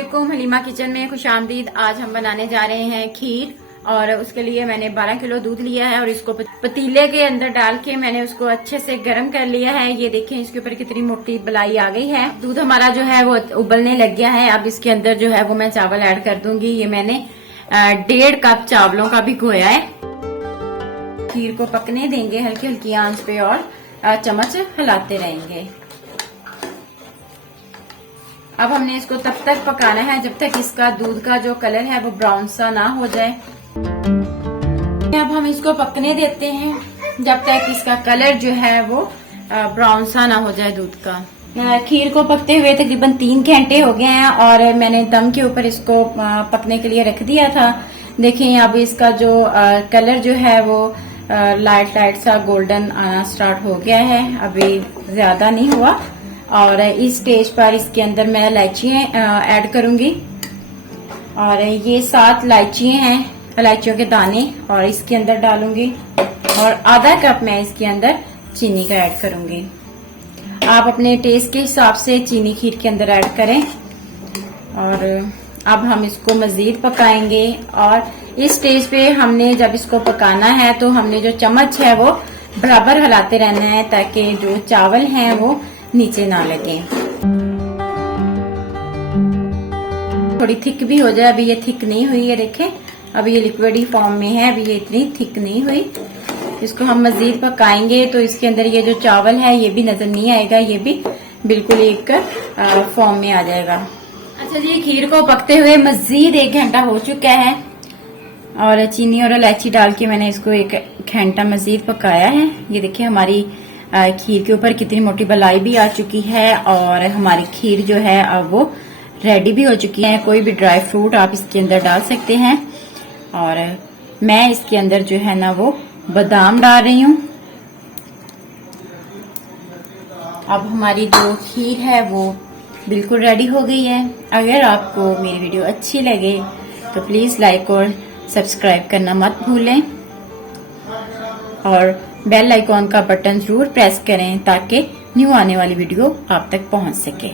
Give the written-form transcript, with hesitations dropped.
अस्सलामुअलैकुम, हलीमा किचन में खुशामदीद। आज हम बनाने जा रहे हैं खीर और उसके लिए मैंने 12 किलो दूध लिया है और इसको पतीले के अंदर डाल के मैंने उसको अच्छे से गर्म कर लिया है। ये देखें इसके ऊपर कितनी मोटी बलाई आ गई है। दूध हमारा जो है वो उबलने लग गया है। अब इसके अंदर जो है वो मैं चावल ऐड कर दूंगी। ये मैंने 1.5 कप चावलों का भिगोया है। खीर को पकने देंगे हल्की हल्की आंच पे और चम्मच हिलाते रहेंगे। अब हमने इसको तब तक पकाना है जब तक इसका दूध का जो कलर है वो ब्राउन सा ना हो जाए। अब हम इसको पकने देते हैं जब तक इसका कलर जो है वो ब्राउन सा ना हो जाए दूध का। खीर को पकते हुए तकरीबन 3 घंटे हो गए हैं और मैंने दम के ऊपर इसको पकने के लिए रख दिया था। देखें अब इसका जो कलर जो है वो लाइट सा गोल्डन आना स्टार्ट हो गया है, अभी ज्यादा नहीं हुआ। और इस स्टेज पर इसके अंदर मैं इलायचियां ऐड करूंगी और ये 7 इलायचियां हैं, इलायचियों के दाने, और इसके अंदर डालूंगी और आधा कप मैं इसके अंदर चीनी का ऐड करूंगी। आप अपने टेस्ट के हिसाब से चीनी खीर के अंदर ऐड करें। और अब हम इसको मजीद पकाएंगे और इस स्टेज पे हमने जब इसको पकाना है तो हमने जो चम्मच है वो बराबर हिलाते रहना है ताकि जो चावल हैं वो नीचे ना लगे। थोड़ी थिक भी हो जाए। अभी ये थिक नहीं हुई है, देखें अभी ये लिक्विडी फॉर्म में है, अभी ये इतनी थिक नहीं हुई। इसको हम मजीद पकाएंगे तो इसके अंदर ये जो चावल है ये भी नजर नहीं आएगा, ये भी बिल्कुल एक फॉर्म में आ जाएगा। अच्छा जी, खीर को पकते हुए मजीद 1 घंटा हो चुका है और चीनी और इलायची डाल के मैंने इसको 1 घंटा मजीद पकाया है। ये देखिए हमारी खीर के ऊपर कितनी मोटी बलाई भी आ चुकी है और हमारी खीर जो है अब वो रेडी भी हो चुकी है। कोई भी ड्राई फ्रूट आप इसके अंदर डाल सकते हैं और मैं इसके अंदर जो है ना वो बादाम डाल रही हूँ। अब हमारी जो खीर है वो बिल्कुल रेडी हो गई है। अगर आपको मेरी वीडियो अच्छी लगे तो प्लीज लाइक और सब्सक्राइब करना मत भूलें और बेल आइकॉन का बटन जरूर प्रेस करें ताकि न्यू आने वाली वीडियो आप तक पहुंच सके।